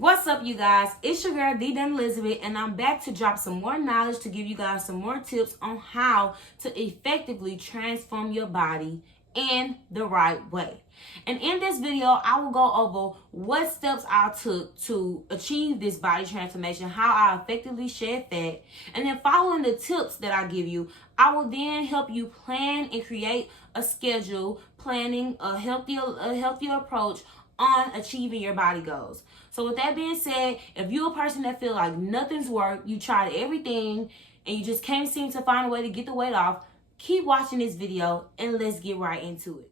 What's up, you guys? It's your girl D Dun Elizabeth, and I'm back to drop some more knowledge to give you guys some more tips on how to effectively transform your body in the right way. And in this video, I will go over what steps I took to achieve this body transformation, how I effectively shed fat, and then following the tips that I give you, I will then help you plan and create a schedule, planning a healthier approach on achieving your body goals. So with that being said, if you're a person that feel like nothing's worked, you tried everything and you just can't seem to find a way to get the weight off, keep watching this video and let's get right into it.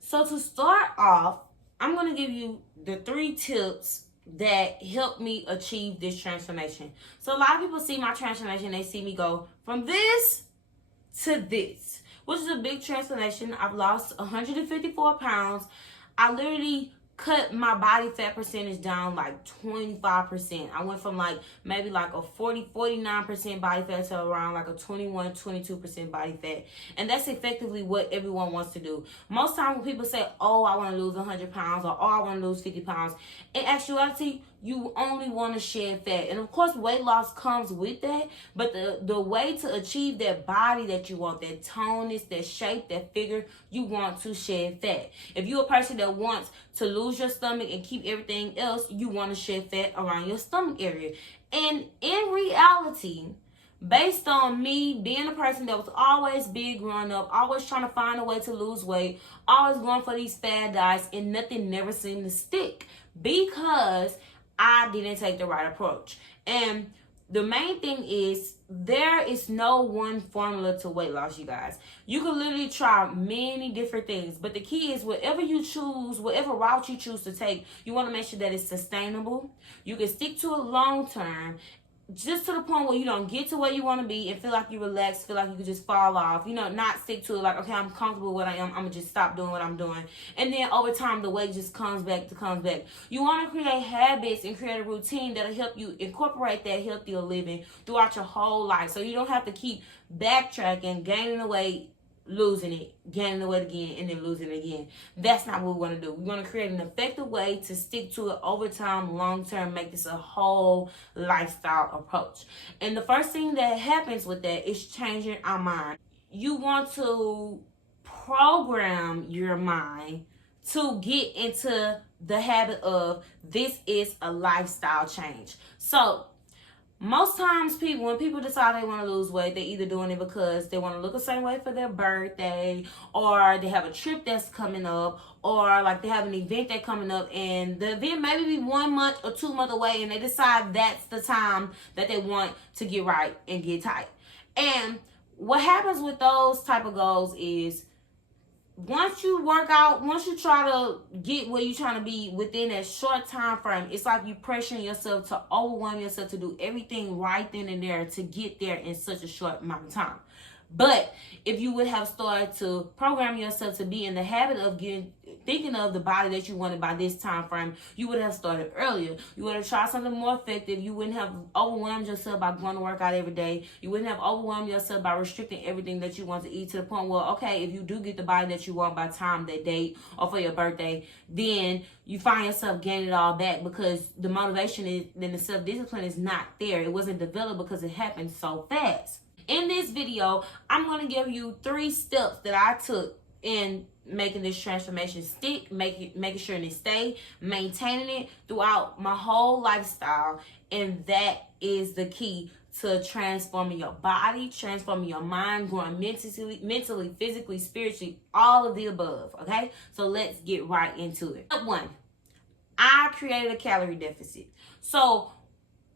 So to start off, I'm going to give you the 3 tips that helped me achieve this transformation. So a lot of people see my transformation, they see me go from this to this, which is a big transformation. I've lost 154 pounds. I literally cut my body fat percentage down like 25%. I went from like maybe like a 49% body fat to around like a 22% body fat. And that's effectively what everyone wants to do. Most times when people say, oh, I want to lose 100 pounds or oh, I want to lose 50 pounds, in actuality, you only want to shed fat. And of course, weight loss comes with that. But the way to achieve that body that you want, that toneness, that shape, that figure, you want to shed fat. If you're a person that wants to lose your stomach and keep everything else, you want to shed fat around your stomach area. And in reality, based on me being a person that was always big growing up, always trying to find a way to lose weight, always going for these fad diets, and nothing never seemed to stick because I didn't take the right approach. And the main thing is there is no one formula to weight loss, you guys. You can literally try many different things, but the key is whatever you choose, whatever route you choose to take, you want to make sure that it's sustainable. You can stick to it long term, just to the point where you don't get to where you want to be and feel like you relax, feel like you could just fall off, not stick to it like, okay, I'm comfortable with what I am, I'm going to just stop doing what I'm doing. And then over time, the weight just comes back. You want to create habits and create a routine that'll help you incorporate that healthier living throughout your whole life. So you don't have to keep backtracking, gaining the weight, losing it, gaining the weight again, and then losing it again. That's not what we want to do. We want to create an effective way to stick to it over time, long term, make this a whole lifestyle approach. And the first thing that happens with that is changing our mind. You want to program your mind to get into the habit of this is a lifestyle change. So most times when people decide they want to lose weight, they're either doing it because they want to look a certain way for their birthday, or they have a trip that's coming up, or like they have an event that's coming up and the event maybe be 1 month or 2 months away and they decide that's the time that they want to get right and get tight. And what happens with those type of goals is once you work out, once you try to get where you're trying to be within a short time frame, it's like you pressuring yourself to overwhelm yourself to do everything right then and there to get there in such a short amount of time. But if you would have started to program yourself to be in the habit of thinking of the body that you wanted by this time frame, you would have started earlier. You would have tried something more effective. You wouldn't have overwhelmed yourself by going to work out every day. You wouldn't have overwhelmed yourself by restricting everything that you want to eat to the point where, okay, if you do get the body that you want by time, that date, or for your birthday, then you find yourself gaining it all back because the motivation and the self-discipline is not there. It wasn't developed because it happened so fast. In this video, I'm going to give you 3 steps that I took in making this transformation stick, making sure it stay, maintaining it throughout my whole lifestyle. And that is the key to transforming your body, transforming your mind, growing mentally, physically, spiritually, all of the above. Okay, so let's get right into it. Step 1, I created a calorie deficit. So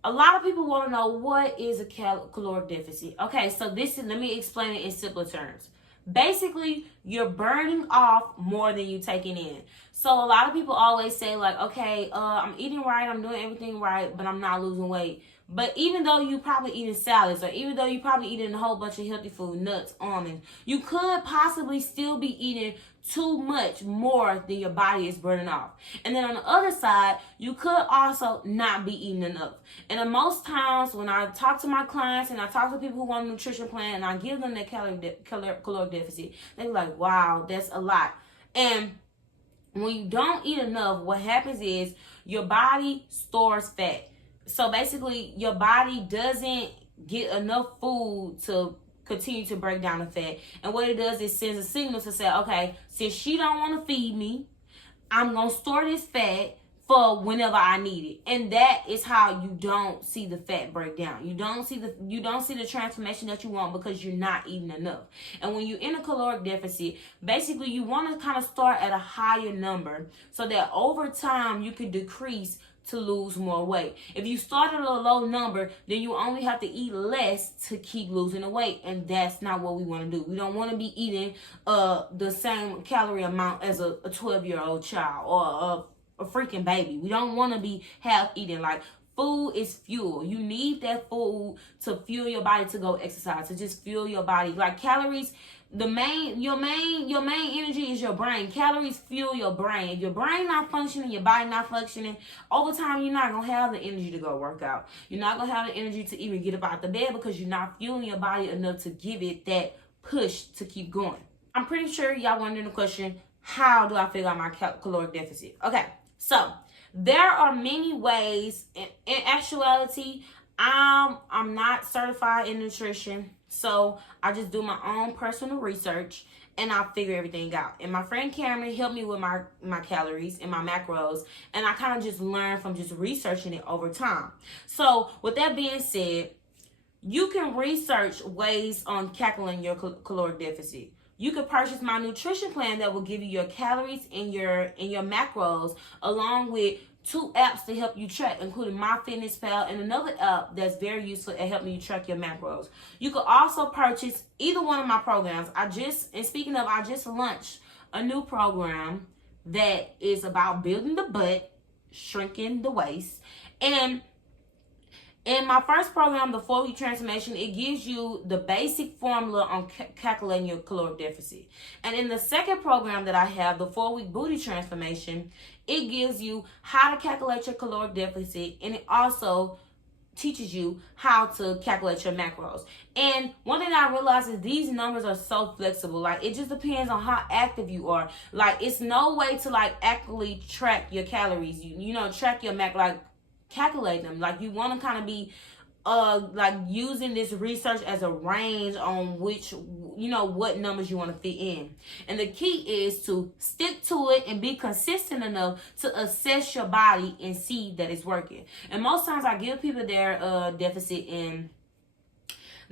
a lot of people want to know, what is a caloric deficit? Okay, so let me explain it in simpler terms. Basically, you're burning off more than you're taking in. So a lot of people always say like, okay, I'm eating right, I'm doing everything right, but I'm not losing weight. But even though you probably eating salads, or even though you probably eating a whole bunch of healthy food, nuts, almonds, you could possibly still be eating too much more than your body is burning off. And then on the other side, you could also not be eating enough. And then most times when I talk to my clients and I talk to people who want a nutrition plan and I give them that caloric deficit, they be like, wow, that's a lot. And when you don't eat enough, what happens is your body stores fat. So basically, your body doesn't get enough food to continue to break down the fat. And what it does is sends a signal to say, okay, since she don't want to feed me, I'm going to store this fat for whenever I need it. And that is how you don't see the fat break down. You don't see the transformation that you want because you're not eating enough. And when you're in a caloric deficit, basically you want to kind of start at a higher number so that over time you can decrease to lose more weight. If you start at a low number, then you only have to eat less to keep losing the weight, and that's not what we want to do. We don't want to be eating the same calorie amount as a 12-year-old child or a freaking baby. We don't want to be half eating. Like, food is fuel. You need that food to fuel your body to go exercise, to just fuel your body. Like calories, your main energy is your brain. Calories fuel your brain. If your brain not functioning, your body not functioning, over time you're not gonna have the energy to go work out. You're not gonna have the energy to even get up out the bed because you're not fueling your body enough to give it that push to keep going. I'm pretty sure y'all wondering the question, how do I figure out my caloric deficit? Okay, so there are many ways. In actuality, I'm not certified in nutrition, so I just do my own personal research and I figure everything out. And my friend Cameron helped me with my calories and my macros, and I kind of just learned from just researching it over time. So with that being said, you can research ways on calculating your caloric deficit. You could purchase my nutrition plan that will give you your calories and your macros, along with 2 apps to help you track, including MyFitnessPal and another app that's very useful at helping you track your macros. You could also purchase either one of my programs. I just launched a new program that is about building the butt, shrinking the waist, and in my first program, the 4-week transformation, it gives you the basic formula on calculating your caloric deficit. And in the second program that I have, the 4-week booty transformation, it gives you how to calculate your caloric deficit, and it also teaches you how to calculate your macros. And one thing I realized is these numbers are so flexible. Like, it just depends on how active you are. Like, it's no way to like accurately track your calories. You know, track your calculate them. Like, you want to kind of be like using this research as a range on which, what numbers you want to fit in. And the key is to stick to it and be consistent enough to assess your body and see that it's working. And most times I give people their deficit and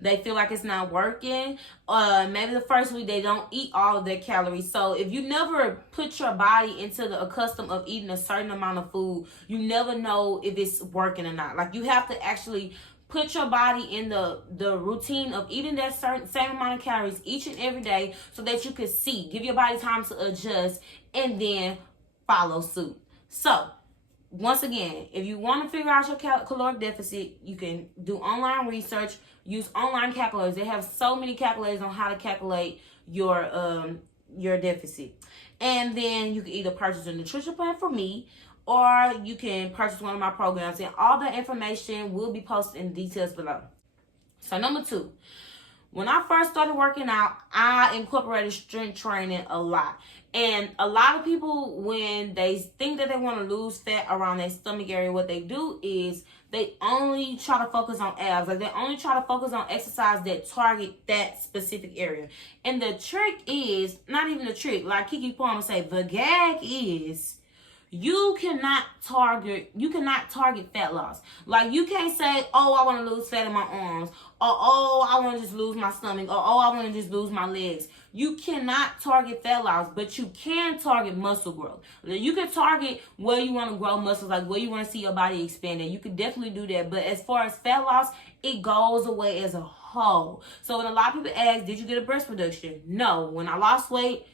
they feel like it's not working. Maybe the first week they don't eat all of their calories. So if you never put your body into the custom of eating a certain amount of food, you never know if it's working or not. Like, you have to actually put your body in the routine of eating that same amount of calories each and every day so that you can see. Give your body time to adjust and then follow suit. So, once again, if you want to figure out your caloric deficit, you can do online research, use online calculators. They have so many calculators on how to calculate your deficit. And then you can either purchase a nutrition plan from me, or you can purchase one of my programs, and all the information will be posted in the details below. So number 2, when I first started working out, I incorporated strength training a lot. And a lot of people, when they think that they want to lose fat around their stomach area, what they do is they only try to focus on abs. Like, they only try to focus on exercise that target that specific area. And the trick is, not even the trick, like Kiki Palmer would say, the gag is, you cannot target fat loss. Like, you can't say, oh, I want to lose fat in my arms, or oh, I want to just lose my stomach, or oh, I want to just lose my legs. You cannot target fat loss, but you can target muscle growth. You can target where you want to grow muscles, like where you want to see your body expanding. You can definitely do that. But as far as fat loss, it goes away as a whole. So when a lot of people ask, did you get a breast reduction? No. When I lost weight,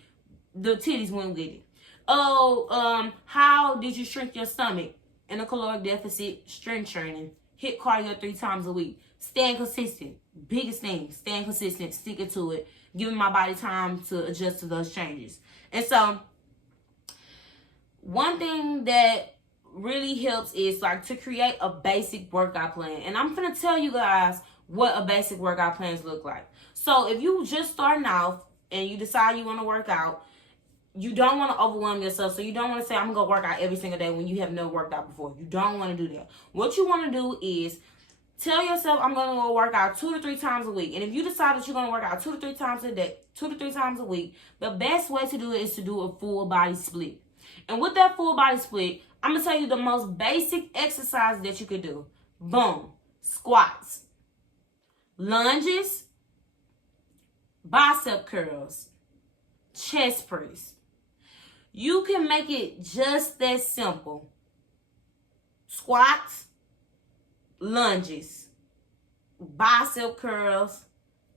the titties went with it. Oh, how did you shrink your stomach? In a caloric deficit, strength training. hit cardio 3 times a week. Staying consistent. Biggest thing. Staying consistent. Sticking to it. Giving my body time to adjust to those changes. And so, one thing that really helps is like to create a basic workout plan. And I'm going to tell you guys what a basic workout plans look like. So if you just starting off and you decide you want to work out, you don't want to overwhelm yourself. So you don't want to say, I'm going to work out every single day when you have never worked out before. You don't want to do that. What you want to do is tell yourself, I'm going to go work out 2 to 3 times a week. And if you decide that you're going to work out 2 to 3 times a day, 2 to 3 times a week, the best way to do it is to do a full body split. And with that full body split, I'm going to tell you the most basic exercise that you could do. Boom. Squats, lunges, bicep curls, chest press. You can make it just that simple. Squats, lunges, bicep curls.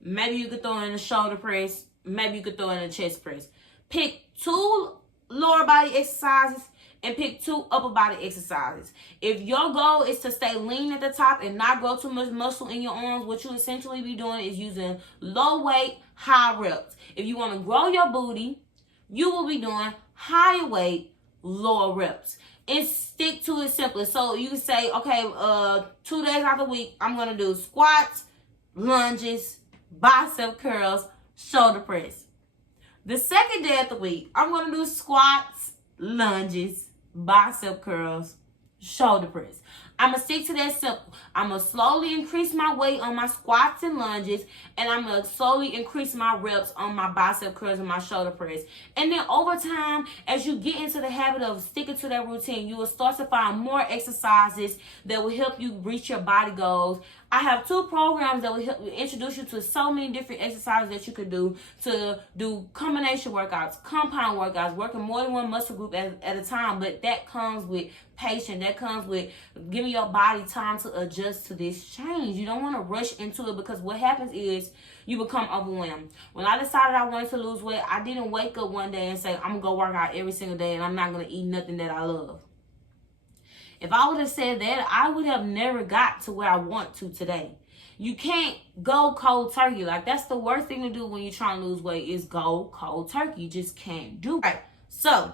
Maybe you could throw in a shoulder press. Maybe you could throw in a chest press. Pick 2 lower body exercises and pick 2 upper body exercises. If your goal is to stay lean at the top and not grow too much muscle in your arms, what you essentially be doing is using low weight, high reps. If you want to grow your booty, you will be doing higher weight, lower reps. And stick to it simply. So you can say, okay, 2 days out of the week, I'm going to do squats, lunges, bicep curls, shoulder press. The second day of the week, I'm going to do squats, lunges, bicep curls, shoulder press. I'm going to stick to that simple. I'm going to slowly increase my weight on my squats and lunges, and I'm going to slowly increase my reps on my bicep curls and my shoulder press. And then over time, as you get into the habit of sticking to that routine, you will start to find more exercises that will help you reach your body goals. I have 2 programs that will help introduce you to so many different exercises that you could do to do combination workouts, compound workouts, working more than one muscle group at a time. But that comes with patience. That comes with giving your body time to adjust to this change. You don't want to rush into it, because what happens is you become overwhelmed. When I decided I wanted to lose weight, I didn't wake up one day and say, I'm going to go work out every single day and I'm not going to eat nothing that I love. If I would have said that, I would have never got to where I want to today. You can't go cold turkey. Like, that's the worst thing to do when you're trying to lose weight, is go cold turkey. You just can't do it. Right. So,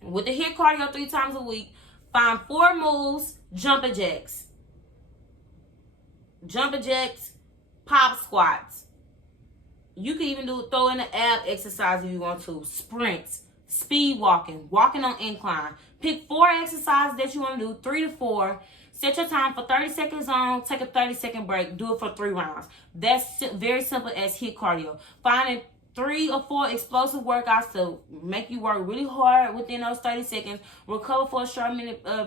with the HIIT cardio 3 times a week, find 4 moves, jumping jacks. Jumping jacks, pop squats. You can even throw in the ab exercise if you want to. Sprints, speed walking, walking on incline. Pick 4 exercises that you want to do, 3 to 4. Set your time for 30 seconds on, take a 30-second break. Do it for 3 rounds. That's very simple as HIIT cardio. Finding 3 or 4 explosive workouts to make you work really hard within those 30 seconds, recover for a short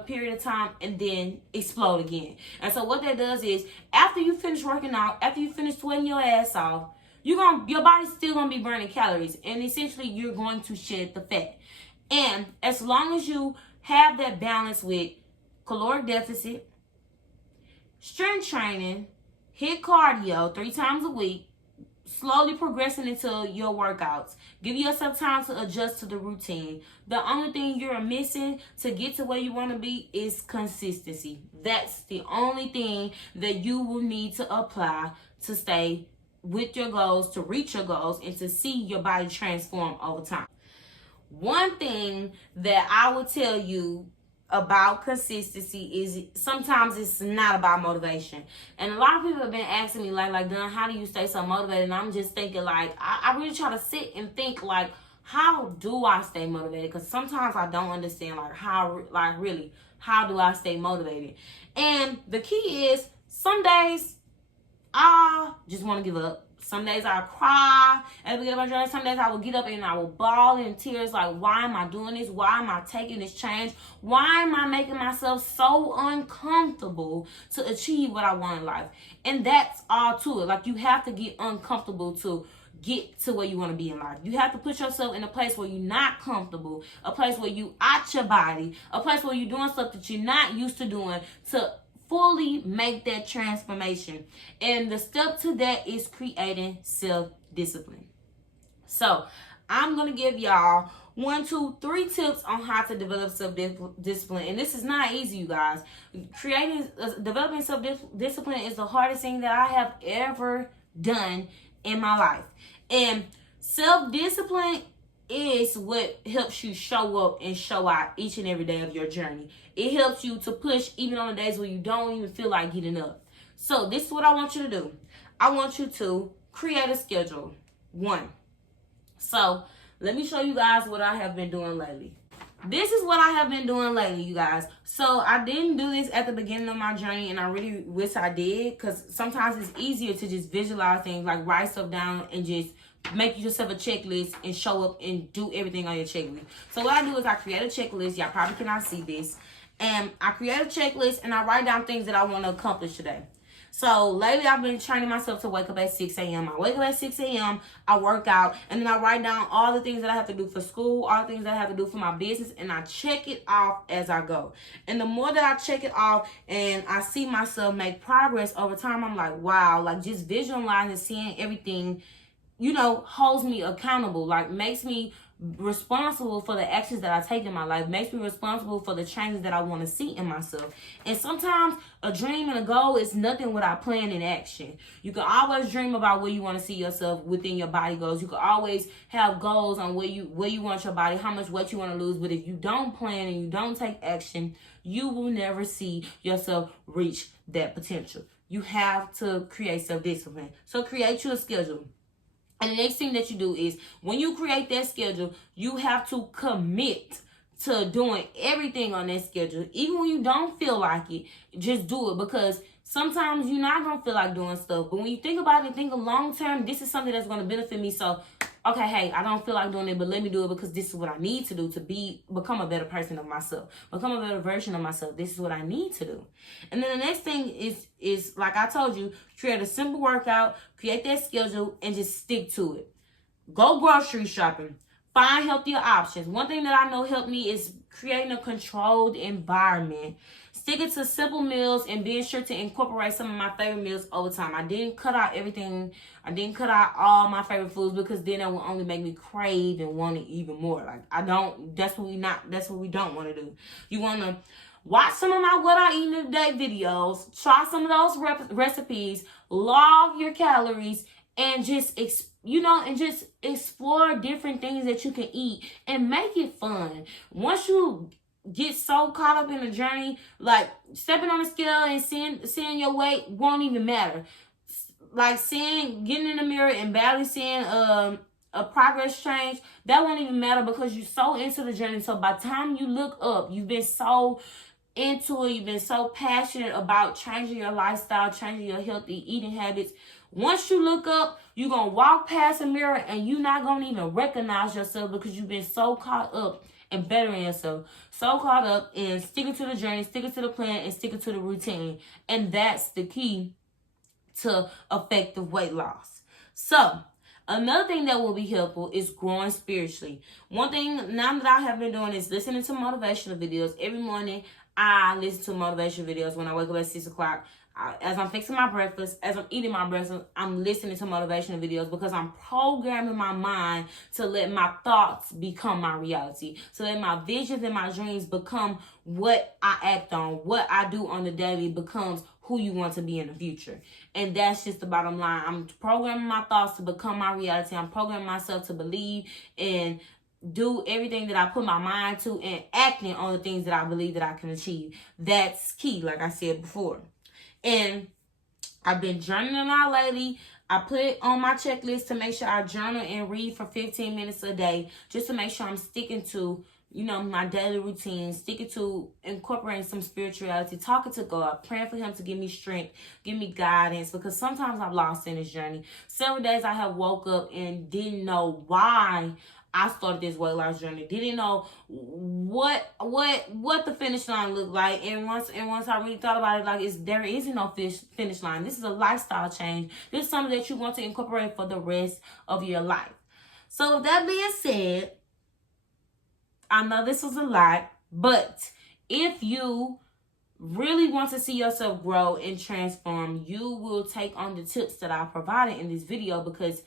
period of time, and then explode again. And so what that does is, after you finish working out, after you finish sweating your ass off, your body's still going to be burning calories, and essentially you're going to shed the fat. And as long as you have that balance with caloric deficit, strength training, HIIT cardio 3 times a week, slowly progressing into your workouts, give yourself time to adjust to the routine. The only thing you're missing to get to where you want to be is consistency. That's the only thing that you will need to apply to stay with your goals, to reach your goals, and to see your body transform over time. One thing that I will tell you about consistency is sometimes it's not about motivation. And a lot of people have been asking me like, Dawn, how do you stay so motivated? And I'm just thinking, like, I really try to sit and think, like, how do I stay motivated? Because sometimes I don't understand, like, how do I stay motivated? And the key is, some days I just want to give up. Some days I cry at the beginning of my journey. Some days I will get up and I will bawl in tears, like, why am I doing this? Why am I taking this change? Why am I making myself so uncomfortable to achieve what I want in life? And that's all to it. Like, you have to get uncomfortable to get to where you want to be in life. You have to put yourself in a place where you're not comfortable, a place where you out your body, a place where you're doing stuff that you're not used to doing, to fully make that transformation. And the step to that is creating self-discipline. So I'm going to give y'all 1, 2, 3 tips on how to develop self-discipline. And this is not easy, you guys. Developing self-discipline is the hardest thing that I have ever done in my life. And self-discipline is what helps you show up and show out each and every day of your journey. It helps you to push even on the days where you don't even feel like getting up. So this is what I want you to do. I want you to create a schedule. 1. So let me show you guys what I have been doing lately. This is what I have been doing lately, you guys. So I didn't do this at the beginning of my journey, and I really wish I did, because sometimes it's easier to just visualize things, like write stuff down and just make yourself a checklist and show up and do everything on your checklist. So what I do is I create a checklist. Y'all probably cannot see this. And I create a checklist and I write down things that I want to accomplish today. So lately I've been training myself to wake up at 6 a.m. I wake up at 6 a.m., I work out, and then I write down all the things that I have to do for school, all the things that I have to do for my business, and I check it off as I go. And the more that I check it off and I see myself make progress over time, I'm like, wow, like just visualizing, seeing everything, you know, holds me accountable, like makes me responsible for the actions that I take in my life, makes me responsible for the changes that I want to see in myself. And sometimes a dream and a goal is nothing without plan and action. You can always dream about where you want to see yourself within your body goals. You can always have goals on where you want your body, how much weight you want to lose. But if you don't plan and you don't take action, you will never see yourself reach that potential. You have to create self-discipline. So create you a schedule. And the next thing that you do is, when you create that schedule, you have to commit to doing everything on that schedule. Even when you don't feel like it, just do it, because sometimes you're not going to feel like doing stuff. But when you think about it and think of long term, this is something that's going to benefit me. So, okay, hey, I don't feel like doing it, but let me do it because this is what I need to do to become a better person of myself, become a better version of myself. This is what I need to do. And then the next thing is like I told you, create a simple workout, create that schedule, and just stick to it. Go grocery shopping. Find healthier options. One thing that I know helped me is creating a controlled environment. Sticking to simple meals and being sure to incorporate some of my favorite meals over time. I didn't cut out everything. I didn't cut out all my favorite foods, because then it will only make me crave and want it even more. That's what we don't want to do. You want to watch some of my What I Eat in a Day videos. Try some of those recipes. Log your calories and just explore different things that you can eat and make it fun. Once you get so caught up in the journey, like stepping on the scale and seeing your weight won't even matter. Like getting in the mirror and barely seeing a progress change, that won't even matter, because you're so into the journey. So by the time you look up, you've been so into it, you've been so passionate about changing your lifestyle, changing your healthy eating habits. Once you look up, you're going to walk past a mirror and you're not going to even recognize yourself, because you've been so caught up in bettering yourself, so caught up in sticking to the journey, sticking to the plan, and sticking to the routine. And that's the key to effective weight loss. So another thing that will be helpful is growing spiritually. One thing now that I have been doing is listening to motivational videos. Every morning I listen to motivational videos when I wake up at 6 o'clock. As I'm fixing my breakfast, as I'm eating my breakfast, I'm listening to motivational videos, because I'm programming my mind to let my thoughts become my reality. So that my visions and my dreams become what I act on. What I do on the daily becomes who you want to be in the future. And that's just the bottom line. I'm programming my thoughts to become my reality. I'm programming myself to believe and do everything that I put my mind to, and acting on the things that I believe that I can achieve. That's key, like I said before. And I've been journaling out lately. I put it on my checklist to make sure I journal and read for 15 minutes a day, just to make sure I'm sticking to, my daily routine, sticking to incorporating some spirituality, talking to God, praying for him to give me strength, give me guidance, because sometimes I'm lost in this journey. Several days I have woke up and didn't know why I started this weight loss journey. Didn't know what the finish line looked like. And once I really thought about it, like there isn't no finish line. This is a lifestyle change. This is something that you want to incorporate for the rest of your life. So with that being said, I know this was a lot, but if you really want to see yourself grow and transform, you will take on the tips that I provided in this video, because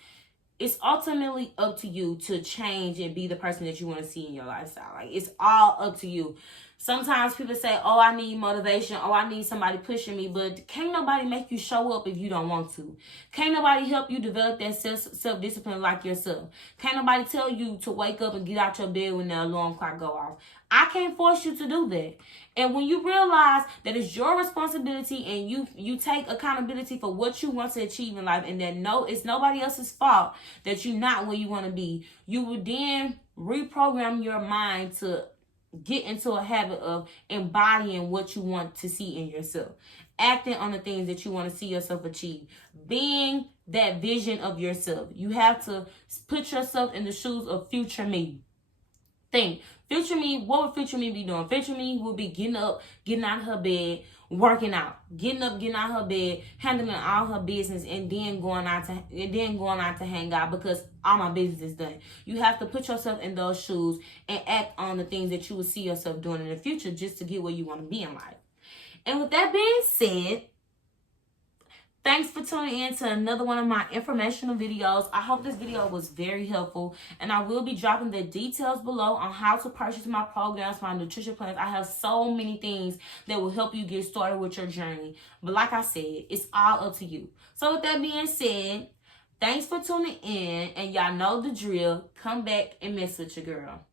it's ultimately up to you to change and be the person that you want to see in your lifestyle. Like, it's all up to you. Sometimes people say, oh, I need motivation. Oh, I need somebody pushing me. But can't nobody make you show up if you don't want to. Can't nobody help you develop that self-discipline like yourself. Can't nobody tell you to wake up and get out your bed when the alarm clock go off. I can't force you to do that. And when you realize that it's your responsibility and you take accountability for what you want to achieve in life, and that it's nobody else's fault that you're not where you want to be, you will then reprogram your mind to get into a habit of embodying what you want to see in yourself, acting on the things that you want to see yourself achieve, being that vision of yourself. You have to put yourself in the shoes of future me. Think, future me, what would future me be doing? Future me would be getting up, getting out of her bed, working out, getting up, getting out of her bed, handling all her business, and then going out to hang out because all my business is done. You have to put yourself in those shoes and act on the things that you will see yourself doing in the future just to get where you want to be in life. And with that being said, thanks for tuning in to another one of my informational videos. I hope this video was very helpful, and I will be dropping the details below on how to purchase my programs, my nutrition plans. I have so many things that will help you get started with your journey. But like I said, it's all up to you. So with that being said, thanks for tuning in, and y'all know the drill. Come back and mess with your girl.